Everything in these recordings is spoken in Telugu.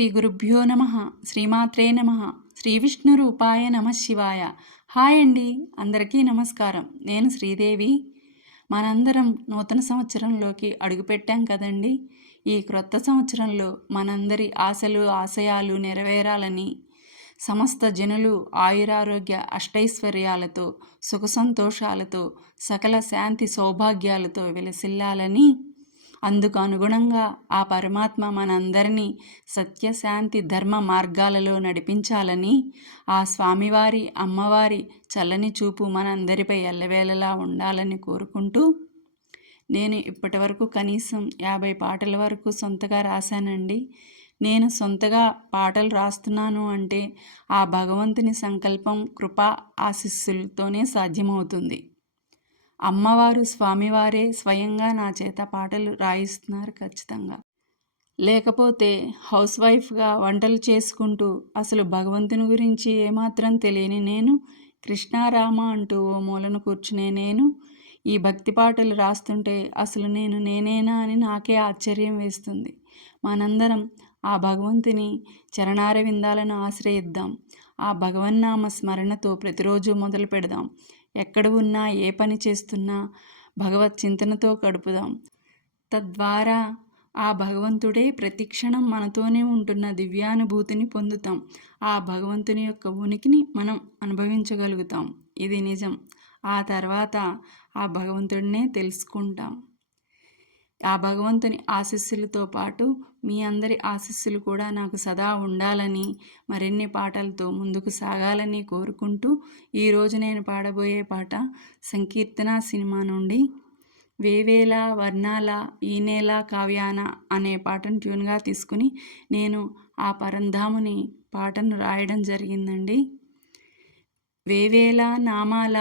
శ్రీ గురుభ్యో నమ. శ్రీమాత్రే నమ. శ్రీ విష్ణు రూపాయ నమ శివాయ. హాయ్ అండి, అందరికీ నమస్కారం. నేను శ్రీదేవి. మనందరం నూతన సంవత్సరంలోకి అడుగుపెట్టాం కదండి. ఈ క్రొత్త సంవత్సరంలో మనందరి ఆశలు ఆశయాలు నెరవేరాలని, సమస్త జనులు ఆయురారోగ్య అష్టైశ్వర్యాలతో సుఖ సంతోషాలతో సకల శాంతి సౌభాగ్యాలతో విలసిల్లాలని, అందుకు అనుగుణంగా ఆ పరమాత్మ మనందరినీ సత్యశాంతి ధర్మ మార్గాలలో నడిపించాలని, ఆ స్వామివారి అమ్మవారి చల్లని చూపు మనందరిపై ఎల్లవేళలా ఉండాలని కోరుకుంటూ, నేను ఇప్పటివరకు కనీసం 50 పాటల వరకు సొంతగా రాశానండి. నేను సొంతగా పాటలు రాస్తున్నాను అంటే ఆ భగవంతుని సంకల్పం, కృప, ఆశీస్సులతోనే సాధ్యమవుతుంది. అమ్మవారు స్వామివారే స్వయంగా నా చేత పాటలు రాయిస్తున్నారు ఖచ్చితంగా. లేకపోతే హౌస్ వైఫ్గా వంటలు చేసుకుంటూ అసలు భగవంతుని గురించి ఏమాత్రం తెలియని నేను, కృష్ణారామ అంటూ ఓ మూలన కూర్చునే నేను ఈ భక్తి పాటలు రాస్తుంటే అసలు నేను నేనేనా అని నాకే ఆశ్చర్యం వేస్తుంది. మనందరం ఆ భగవంతుని చరణారవిందాలను ఆశ్రయిద్దాం. ఆ భగవన్నామ స్మరణతో ప్రతిరోజు మొదలు పెడదాం. ఎక్కడ ఉన్నా, ఏ పని చేస్తున్నా భగవత్ చింతనతో గడుపుదాం. తద్వారా ఆ భగవంతుడే ప్రతిక్షణం మనతోనే ఉంటున్న దివ్యానుభూతిని పొందుతాం. ఆ భగవంతుని యొక్క ఉనికిని మనం అనుభవించగలుగుతాం. ఇది నిజం. ఆ తర్వాత ఆ భగవంతుడినే తెలుసుకుంటాం. ఆ భగవంతుని ఆశీస్సులతో పాటు మీ అందరి ఆశీస్సులు కూడా నాకు సదా ఉండాలని, మరిన్ని పాటలతో ముందుకు సాగాలని కోరుకుంటూ, ఈరోజు నేను పాడబోయే పాట సంకీర్తన సినిమా నుండి వేవేల వర్ణాల ఈ నేల కావ్యాన అనే పాటను ట్యూన్గా తీసుకుని నేను ఆ పరంధాముని పాటను రాయడం జరిగిందండి. వేవేల నామాల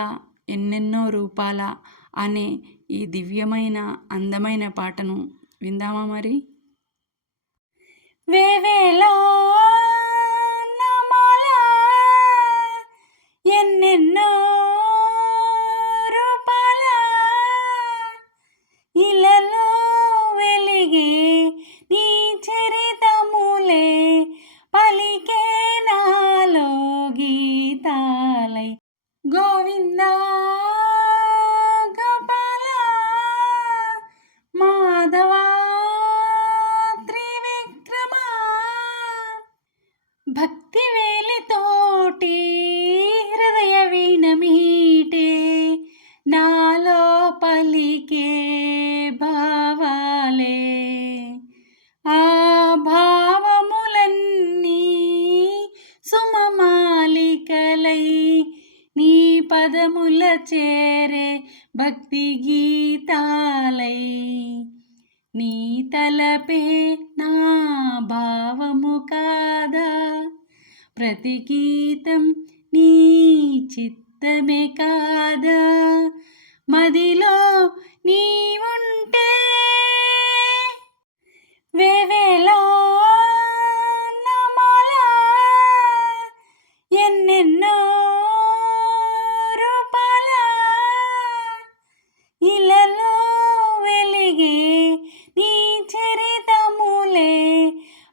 ఎన్నెన్నో రూపాల అనే ఈ దివ్యమైన అందమైన పాటను విందామా మరి? వేవేల నామాల ఎన్నెన్నో రూపాల ఇలలో వెలిగే నీ చరితములే పలికే నాలో గీతాలై గోవిందా గోపాల మాధవా త్రివిక్రమ భక్తి వేలితోటి హృదయ వీణ మీటే నాలో పలికే భావాలే ఆ భావములన్నీ సుమమాలికలై నీ పదముల చేరే భక్తి గీతాలై నీ తలపే నా భావము కాదా ప్రతి గీతం నీ చిత్తమే కాదా మదిలో నీ ఉంటే వేవేల నామాల ఎన్నెన్నో రూపాల ఇలలో వెలిగే నీ చరితములే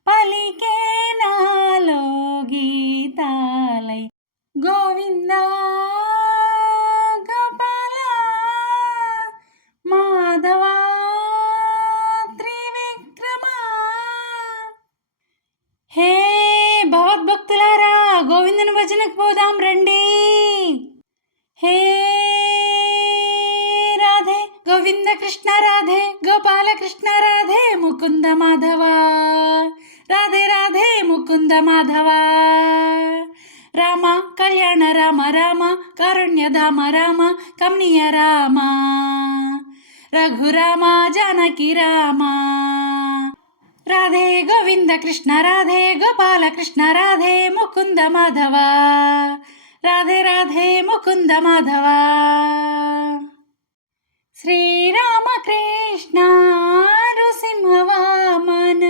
పలికే నాలో గీతాలై గోవిందా గోపాల మాధవా త్రివిక్రమ. హే భగవద్భక్తులారా, గోవిందుని భజనకు పోదాం రండి. హే రాధే గోవింద కృష్ణ రాధే గోపాల కృష్ణ రాధే ముకుంద మాధవ రాధే రాధే ముకుంద మాధవ రామ కళ్యాణ రామ రామ కారుణ్యధామ రామ కమనీయ రామ రఘురామ జానకి రామ రాధే గోవింద కృష్ణ రాధే గోపాల కృష్ణ రాధే ముకుంద మాధవ రాధే రాధే ముకుంద మాధవ. శ్రీరామకృష్ణ నృసింహవామన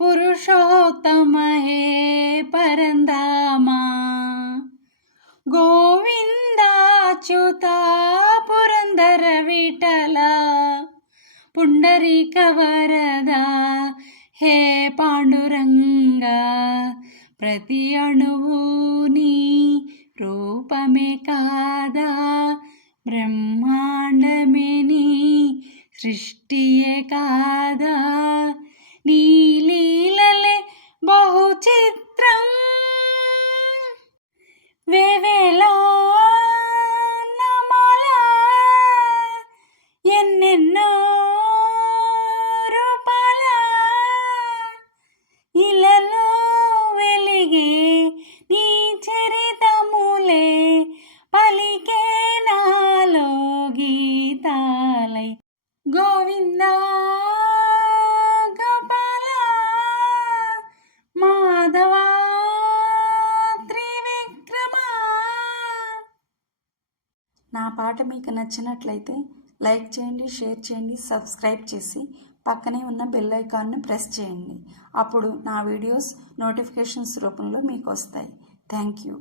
పురుషోత్తమ హే పరంధామ గోవిందాచ్యుత పురందర విఠల పుండరీక వరద హే పాండురంగా ప్రతి అణువు నీ రూపమే కాదా, బ్రహ్మాండమే నీ సృష్టియే కాదా, నీ లీలలే బహు చిత్రం, వేవేల నామాల ఎన్నెన్నో రూపాల ఇలలో వెలిగే నీ చరితములే పలికే నాలో గీతాలై. గోవింద గోపాల మాధవ త్రివిక్రమ. నా పాట మీకు నచ్చినట్లయితే లైక్ చేయండి, షేర్ చేయండి, సబ్స్క్రైబ్ చేసి పక్కనే ఉన్న బెల్ ఐకాన్ను ప్రెస్ చేయండి. అప్పుడు నా వీడియోస్ నోటిఫికేషన్స్ రూపంలో మీకు వస్తాయి. Thank you.